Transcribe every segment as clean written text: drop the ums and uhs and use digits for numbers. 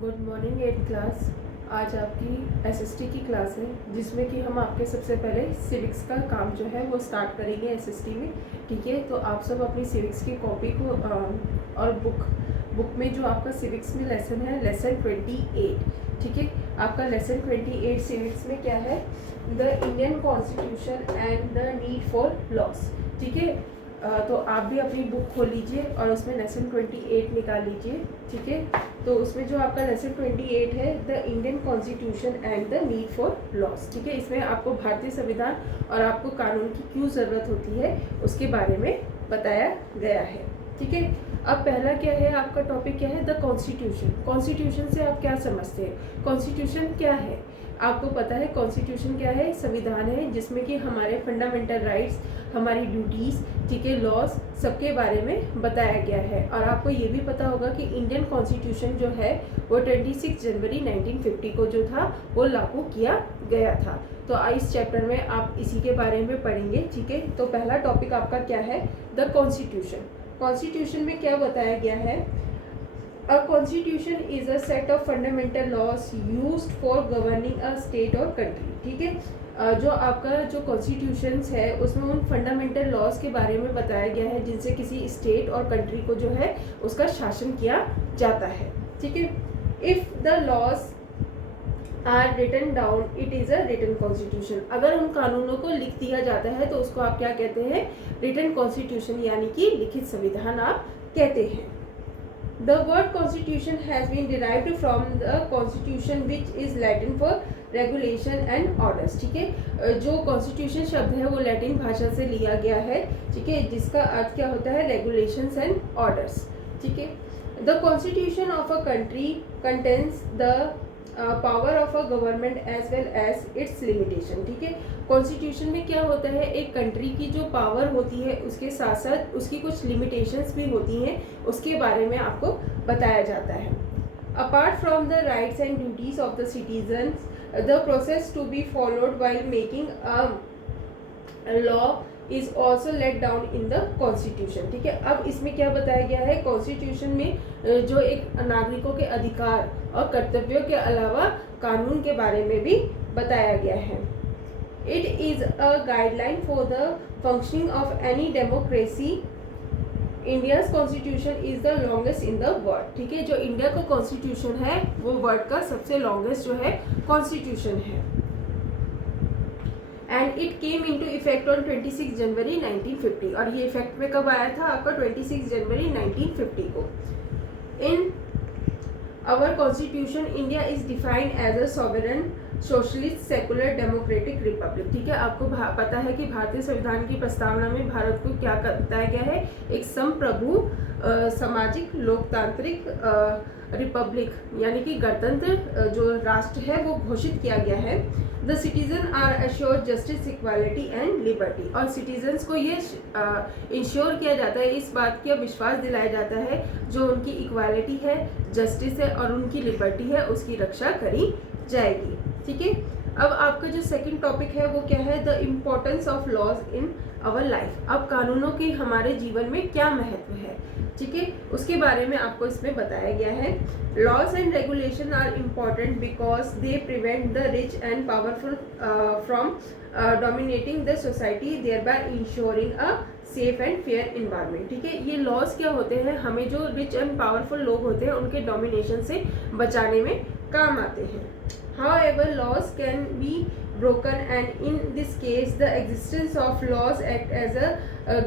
Good morning 8th class. आज आपकी SST की क्लास है जिसमें कि हम आपके सबसे पहले सिविक्स का काम जो है वो स्टार्ट करेंगे एसएसटी में। ठीक है, तो आप सब अपनी सिविक्स की कॉपी को और बुक में जो आपका सिविक्स में लेसन है लेसन 28। ठीक है, आपका लेसन 28 सिविक्स में क्या है? The Indian constitution and the need for loss. ठीक है, तो आप भी अपनी बुक खोल लीजिए और उसमें लेसन 28 निकाल लीजिए। ठीक है, तो उसमें जो आपका लेसन 28 है the Indian constitution and the need for loss. ठीक है, इसमें आपको भारतीय संविधान और आपको कानून की क्यों ज़रूरत होती है उसके बारे में बताया गया है। ठीक है, अब पहला क्या है आपका टॉपिक क्या है? The constitution. कॉन्स्टिट्यूशन से आप क्या समझते हैं? कॉन्स्टिट्यूशन क्या है? आपको पता है कॉन्स्टिट्यूशन क्या है? संविधान है जिसमें कि हमारे फंडामेंटल राइट्स, हमारी ड्यूटीज़, ठीक है, लॉस, सबके बारे में बताया गया है। और आपको ये भी पता होगा कि इंडियन कॉन्स्टिट्यूशन जो है वो 26 जनवरी 1950 को जो था वो लागू किया गया था। तो इस चैप्टर में आप इसी के बारे में पढ़ेंगे। ठीक है, तो पहला टॉपिक आपका क्या है? The constitution. कॉन्स्टिट्यूशन में क्या बताया गया है? A constitution is a set of fundamental laws used for governing a state or country। ठीक है, जो आपका जो कॉन्स्टिट्यूशंस है उसमें उन फंडामेंटल लॉज के बारे में बताया गया है जिनसे किसी स्टेट और कंट्री को जो है उसका शासन किया जाता है। ठीक है, if the laws are written down it is a written constitution. अगर उन कानूनों को लिख दिया जाता है तो उसको आप क्या कहते हैं? रिटन कॉन्स्टिट्यूशन, यानी कि लिखित संविधान आप कहते हैं। The word constitution has been derived from the constitution which is Latin for regulation and orders। ठीक है, जो constitution शब्द है वो लैटिन भाषा से लिया गया है। ठीक है, जिसका अर्थ क्या होता है? regulations and orders। ठीक है, the constitution of a country contains the power of a government as well as its limitation. ठीक है, कॉन्स्टिट्यूशन में क्या होता है? एक कंट्री की जो पावर होती है उसके साथ साथ उसकी कुछ लिमिटेशंस भी होती हैं, उसके बारे में आपको बताया जाता है। Apart from the rights and duties of the citizens the process to be followed while making a law is also laid down in the constitution. ठीक है, अब इसमें क्या बताया गया है? कॉन्स्टिट्यूशन में जो एक नागरिकों के अधिकार और कर्तव्यों के अलावा कानून के बारे में भी बताया गया है। It is a guideline for the functioning of any democracy. India's constitution is the longest in the world. ठीक है, जो इंडिया का कॉन्स्टिट्यूशन है वो वर्ल्ड का सबसे लॉन्गेस्ट जो है कॉन्स्टिट्यूशन है। And it came into effect on 26 जनवरी 1950। और ये इफेक्ट में कब आया था? आपका 26 जनवरी 1950 को। In our constitution India is defined as a sovereign socialist secular democratic republic. ठीक है, आपको पता है कि भारतीय संविधान की प्रस्तावना में भारत को क्या बताया गया है? एक संप्रभु सामाजिक लोकतांत्रिक रिपब्लिक, यानी कि गणतंत्र जो राष्ट्र है वो घोषित किया गया है। The citizen are assured justice, equality and liberty. और सिटीजन्स को ये इंश्योर किया जाता है, इस बात का विश्वास दिलाया जाता है जो उनकी इक्वालिटी है, जस्टिस है और उनकी लिबर्टी है उसकी रक्षा करी जाएगी। ठीक है, अब आपका जो सेकंड टॉपिक है वो क्या है? The importance of laws in our life. अब कानूनों की हमारे जीवन में क्या महत्व है? ठीक है, उसके बारे में आपको इसमें बताया गया है। Laws and regulation are important because they prevent the rich and powerful from dominating the society, thereby ensuring a safe and fair environment. ठीक है, ये लॉज क्या होते हैं? हमें जो रिच एंड पावरफुल लोग होते हैं उनके डोमिनेशन से बचाने में काम आते हैं। However, laws can be broken, and in this case, the existence of laws act as a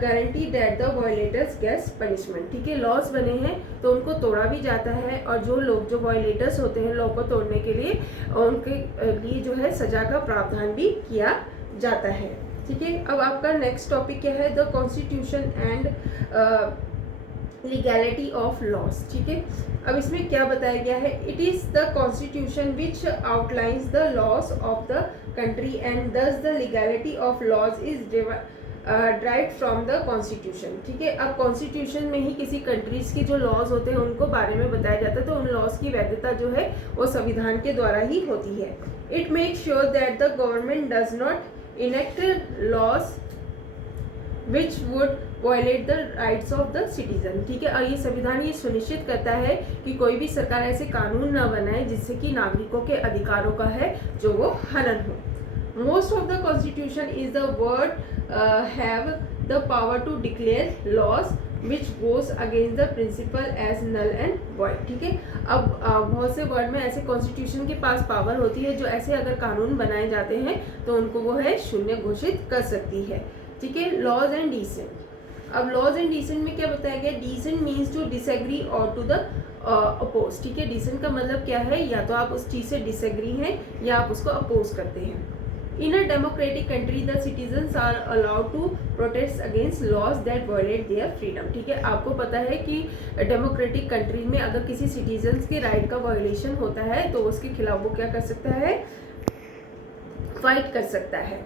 guarantee that the violators gets punishment। ठीक है, लॉज बने हैं तो उनको तोड़ा भी जाता है और जो लोग जो वायलेटर्स होते हैं लॉ को तोड़ने के लिए उनके लिए जो है सजा का प्रावधान भी किया जाता है। ठीक है, अब आपका नेक्स्ट टॉपिक क्या है? The constitution and legality of laws. ठीक है, अब इसमें क्या बताया गया है? It is the constitution which outlines the laws of the country and thus the legality of laws is derived from the constitution. ठीक है, अब कॉन्स्टिट्यूशन में ही किसी कंट्रीज के जो लॉज होते हैं उनको बारे में बताया जाता है, तो उन लॉज की वैधता जो है वो संविधान के द्वारा ही होती है। It make sure that the government does not enact laws which would violate the rights of the citizen, ठीक है। और ये संविधान ये सुनिश्चित करता है कि कोई भी सरकार ऐसे कानून न बनाए जिससे कि नागरिकों के अधिकारों का है जो वो हनन हो। Most of the constitution is the word have the power to declare laws which goes against the principle as null and void, ठीक है। अब बहुत से वर्ड में ऐसे कॉन्स्टिट्यूशन के पास पावर होती है जो ऐसे अगर कानून बनाए जाते हैं तो उनको वो है शून्य घोषित कर सकती है, ठीक है। लॉज एंड डिसेंट, अब लॉज एंड डिसेंट में क्या बताया गया, डिसेंट मीन्स टू डिसएग्री और टू द अपोज, ठीक है। डिसेंट का मतलब क्या है, या तो आप उस चीज़ से डिसएग्री हैं या आप उसको अपोज करते हैं। In a democratic country, the citizens are allowed to protest against laws that violate their freedom, ठीक है। आपको पता है कि डेमोक्रेटिक कंट्री में अगर किसी सिटीजन्स के राइट का वायलेशन होता है तो उसके खिलाफ वो क्या कर सकता है, फाइट कर सकता है।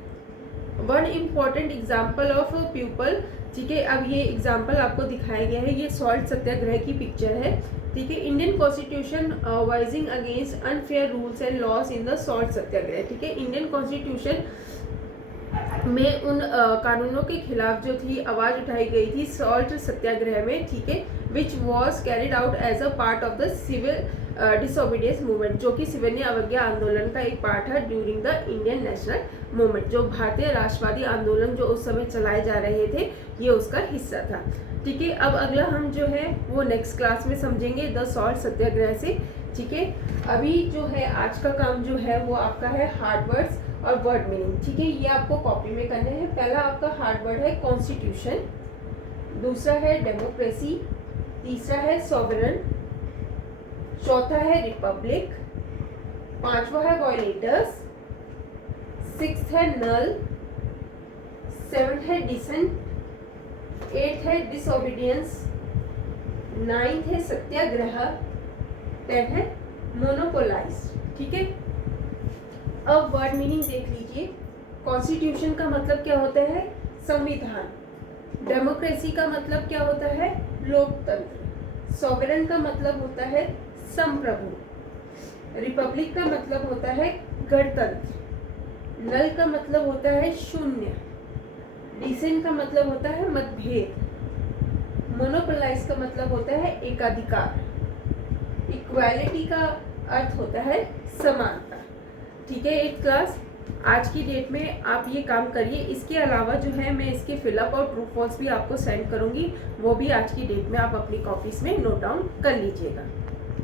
One important example of people, ठीक है। अब ये एग्जाम्पल आपको दिखाया गया है, ये सॉल्ट सत्याग्रह की पिक्चर है, ठीक है। Indian constitution rising against unfair rules and laws in the salt Satyagraha, ठीक है। इंडियन कॉन्स्टिट्यूशन में उन कानूनों के खिलाफ जो थी आवाज़ उठाई गई थी सॉल्ट सत्याग्रह में, ठीक है, which was carried out as a part of the civil disobedience movement, जो कि सिविल अवज्ञा आंदोलन का एक पार्ट है during the Indian national movement, जो भारतीय राष्ट्रवादी आंदोलन जो उस समय चलाए जा रहे थे ये उसका हिस्सा था, ठीक है। अब अगला हम जो है वो नेक्स्ट क्लास में समझेंगे द सॉल्ट सत्याग्रह से, ठीक है। अभी जो है आज का काम जो है वो आपका है हार्ड वर्ड्स और वर्ड मीनिंग, ठीक है। ये आपको कॉपी में करने हैं। पहला आपका हार्ड वर्ड है कॉन्स्टिट्यूशन, दूसरा है डेमोक्रेसी, तीसरा है सॉवरन, चौथा है रिपब्लिक, पांचवा है वॉयलेटर्स, सिक्स्थ है नल, सेवन्थ है डिसेंट, एट्थ है डिसओबीडियंस, नाइन्थ है सत्याग्रह, 10 है मोनोपोलाइज, ठीक है। अब वर्ड मीनिंग देख लीजिए। कॉन्स्टिट्यूशन का मतलब क्या होता है, संविधान। डेमोक्रेसी का मतलब क्या होता है, लोकतंत्र। सॉवरेन का मतलब होता है संप्रभु। रिपब्लिक का मतलब होता है गणतंत्र। नल का मतलब होता है शून्य। डिसेंट का मतलब होता है मतभेद। मोनोपोलाइज का मतलब होता है एकाधिकार। इक्वालिटी का अर्थ होता है समानता, ठीक है। एक क्लास आज की डेट में आप ये काम करिए। इसके अलावा जो है मैं इसके फिलअप और ट्रू फॉल्स भी आपको सेंड करूंगी, वो भी आज की डेट में आप अपनी कॉपीज में नोट डाउन कर लीजिएगा।